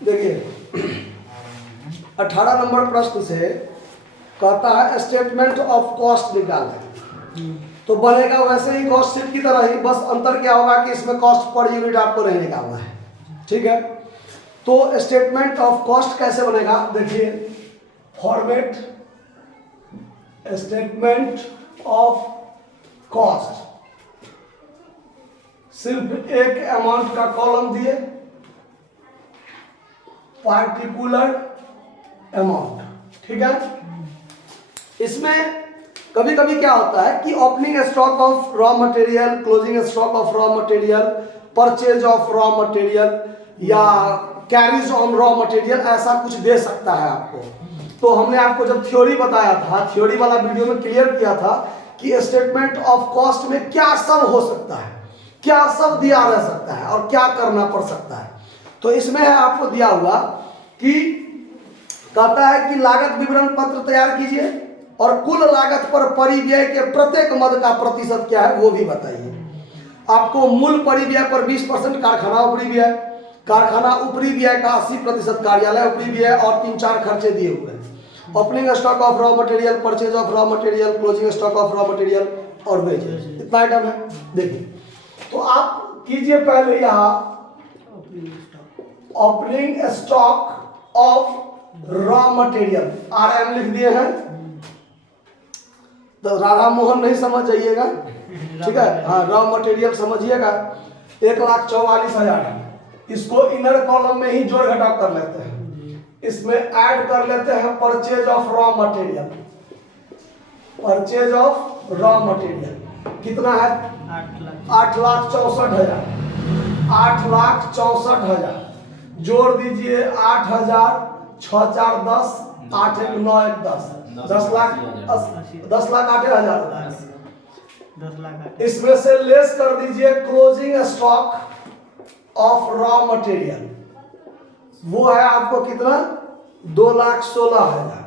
देखिए 18 नंबर प्रश्न से कहता है स्टेटमेंट ऑफ कॉस्ट निकालें। तो बनेगा वैसे ही कॉस्ट शीट की तरह ही, बस अंतर क्या होगा कि इसमें कॉस्ट पर यूनिट आपको नहीं निकालना है। ठीक है, तो स्टेटमेंट ऑफ कॉस्ट कैसे बनेगा, देखिए फॉर्मेट स्टेटमेंट ऑफ कॉस्ट, सिर्फ एक अमाउंट का कॉलम दिए, पार्टिकुलर अमाउंट। ठीक है, इसमें कभी कभी क्या होता है कि opening stock of raw material, closing stock of raw material, purchase of raw material या कैरीज ऑन रॉ मटेरियल, ऐसा कुछ दे सकता है आपको। तो हमने आपको जब थ्योरी बताया था, थ्योरी वाला वीडियो में क्लियर किया था कि स्टेटमेंट ऑफ कॉस्ट में क्या सब हो सकता है, क्या सब दिया रह सकता है और क्या करना पड़ सकता है। तो इसमें है आपको दिया हुआ कि कहता है कि लागत विवरण पत्र तैयार कीजिए और कुल लागत पर परिव्यय के प्रत्येक मद का प्रतिशत क्या है वो भी बताइए। आपको मूल परिव्यय पर 20%, कारखाना ऊपरी व्यय, कारखाना ऊपरी व्यय का 80%, कार्यालय ऊपरी व्यय और 3-4 खर्चे दिए हुए हैं। Opening stock of raw material, purchase of raw material, closing stock of raw material और वेजेस, इतना आइटम है। देखिए तो आप कीजिए पहले यहाँ opening stock of raw material, RM लिख दिए हैं, तो राधा मोहन नहीं समझ जाइएगा, ठीक है। हाँ, रॉ मटेरियल समझिएगा 1,44,000 है। इसको इनर कॉलम में ही जोड़ घटाव कर लेते हैं, इसमें ऐड कर लेते हैं purchase of raw material, purchase of raw material कितना है 8,64,000, 8,64,000 जोड़ दीजिए 8,000, 6 4 10, 8 1 9 1 10, 10 लाख 8,000। इसमें से लेस कर दीजिए closing stock of raw material, वो है आपको कितना 2,16,000,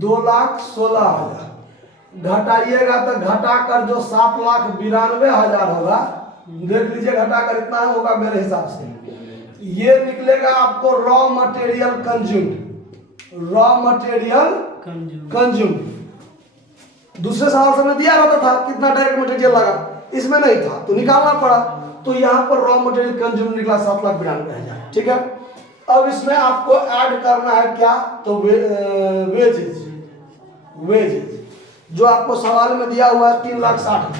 2,16,000 घटाइएगा तो घटा कर जो 7,92,000 होगा, देख लीजिए घटा कर इतना होगा मेरे हिसाब से, ये निकलेगा आपको raw material consumed, raw material consumed. दूसरे सवाल से मैं दिया रहता था कितना डायरेक्ट मटेरियल लगा, इसमें नहीं था तो निकालना पड़ा, तो यहाँ पर रॉ मटेरियल कंज्यूम निकला 7,92,000। ठीक है, अब इसमें आपको ऐड करना है क्या, तो वेजेज, वेजेज जो आपको सवाल में दिया हुआ है 3,60,000,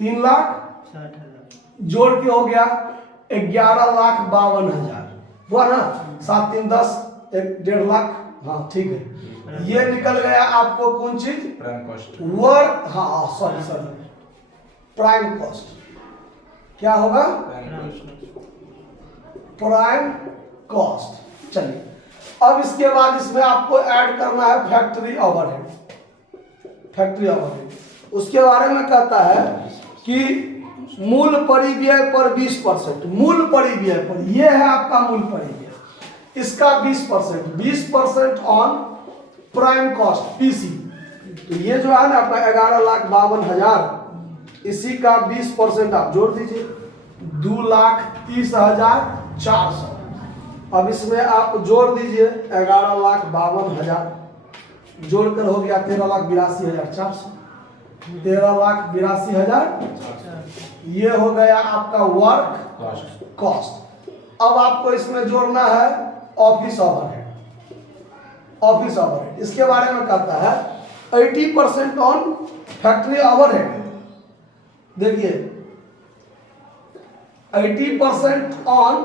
3,60,000 जोड़ के हो गया 11,52,000 हुआ ना, 7 3 10 1.5 लाख। हाँ ठीक है, ये निकल गया आपको कौन चीज, प्राइम कॉस्ट, वर्क। हाँ सॉरी प्राइम कॉस्ट, क्या होगा प्राइम कॉस्ट। चलिए अब इसके बाद इसमें आपको ऐड करना है फैक्ट्री ओवरहेड, फैक्ट्री ओवरहेड उसके बारे में कहता है कि मूल परिव्यय पर 20%, मूल परिव्यय पर, ये है आपका मूल परिव्यय, इसका 20%, 20% ऑन प्राइम कॉस्ट PC। तो ये जो है ना आपका 11,52,000, इसी का 20% आप जोड़ दीजिए 2,30,400। अब इसमें आप जोड़ दीजिए 11,52,000 जोड़कर हो गया 13,82,400, 13,82,000 ये हो गया आपका वर्क कॉस्ट। अब आपको इसमें जोड़ना है ऑफिस ओवरहेड, ऑफिस ओवरहेड इसके बारे में कहता है 80% ऑन फैक्ट्री ओवरहेड। देखिए 80% ऑन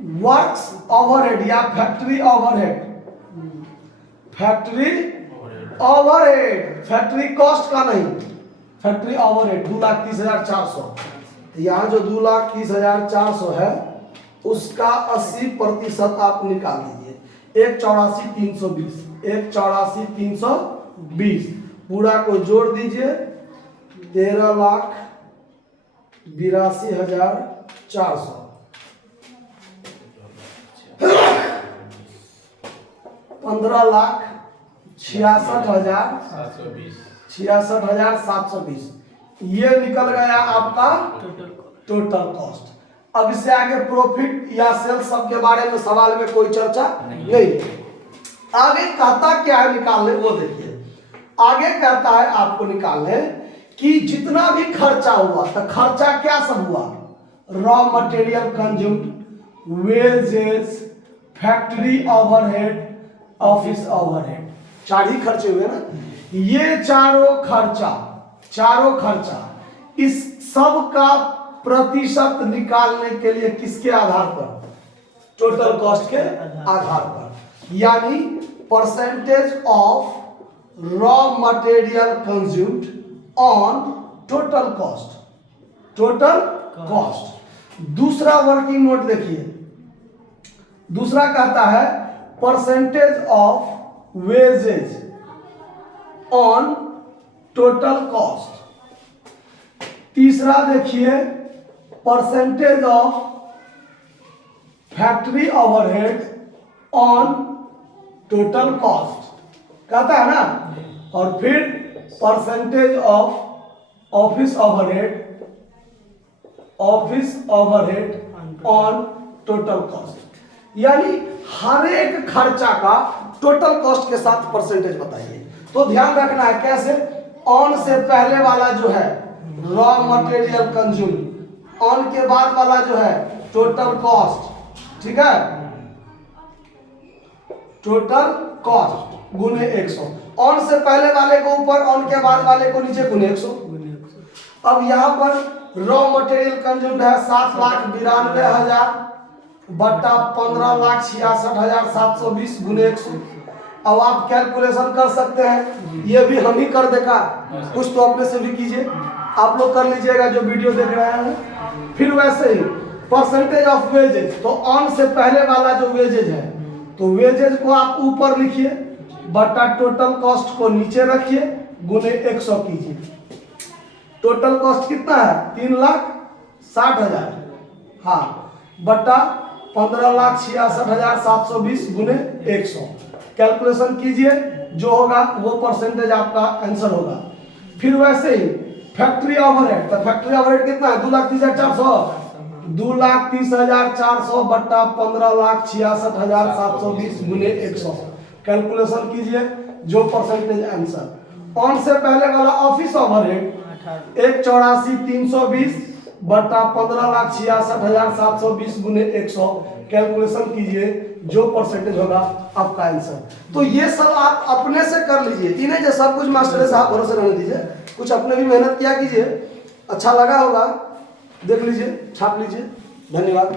वर्क्स ओवरहेड या factory overhead, factory overhead, factory cost का नहीं, फैक्ट्री ओवरहेड 2,30,400। यहाँ जो 2,30,400 है उसका 80% आप निकाल दीजिए, 1,84,320, 1,84,320 पूरा को जोड़ दीजिए 13,82,400, 15,66,720, ये निकल गया आपका टोटल कॉस्ट। अब इससे आगे प्रॉफिट या सेल्स सब के बारे में सवाल में कोई चर्चा नहीं है। आगे कहता क्या है निकालने, वो देखिए। आगे कहता है आपको निकालने कि जितना भी खर्चा हुआ, तो खर्चा क्या सब हुआ, raw material consumed, wages, factory overhead, office overhead, 4 ही खर्चे हुए ना। ये चारों खर्चा इस सब का प्रतिशत निकालने के लिए किसके आधार पर, टोटल कॉस्ट के आधार पर, यानी percentage of raw material consumed on total cost. दूसरा वर्किंग नोट देखिए, दूसरा कहता है percentage of wages on total cost. तीसरा देखिए percentage of factory overhead on total cost कहता है ना, और फिर percentage of office overhead on total cost, यानी हर एक खर्चा का टोटल कॉस्ट के साथ परसेंटेज बताइए। तो ध्यान रखना है कैसे, ऑन से पहले वाला जो है रॉ मटेरियल कंज्यूम, ऑन के बाद वाला जो है टोटल कॉस्ट, ठीक है, टोटल कॉस्ट गुने 100, ऑन से पहले वाले को ऊपर, ऑन के बाद वाले को नीचे गुने 100। अब यहाँ पर रॉ मटेरियल कंज्यूम्ड है 7,92,000 बट्टा 15,66,720 गुने 100। अब आप कैलकुलेशन कर सकते हैं, ये भी हम ही कर देगा, कुछ तो अपने से भी कीजिए, आप लोग कर लीजिएगा जो वीडियो देख रहे हैं। फिर वैसे ही परसेंटेज ऑफ वेजेज, तो ऑन से पहले वाला जो वेजेज है, तो वेजेज को आप ऊपर लिखिए, बटा टोटल कॉस्ट को नीचे रखिए, गुने 100 कीजिए। टोटल कॉस्ट कितना है 3,60,000, हाँ, बटा 15,66,720 गुने 100। कैलकुलेशन कीजिए, जो होगा वो परसेंटेज आपका आंसर होगा। फिर वैसे ही फैक्ट्री ओवरहेड, तो फैक्ट्री ओवरहेड कितना है 2,30,400, 2,30,400 बट्टा 15,66,720 गुने 100। कैलकुलेशन कीजिए, जो परसेंटेज आंसर। ऑन से पहले वाला ऑफिस ओवरहेड 1,84,320 बट्टा 15,66,720 गुने 100। कैलकुलेशन कीजिए, जो परसेंटेज होगा आपका आंसर। तो ये सब आप अपने से कर लीजिए, इन्हें जो सब कुछ मास्टर साहब भरोसे रहने दीजिए, कुछ अपने भी मेहनत किया कीजिए। अच्छा लगा होगा, देख लीजिए, छाप लीजिए। धन्यवाद।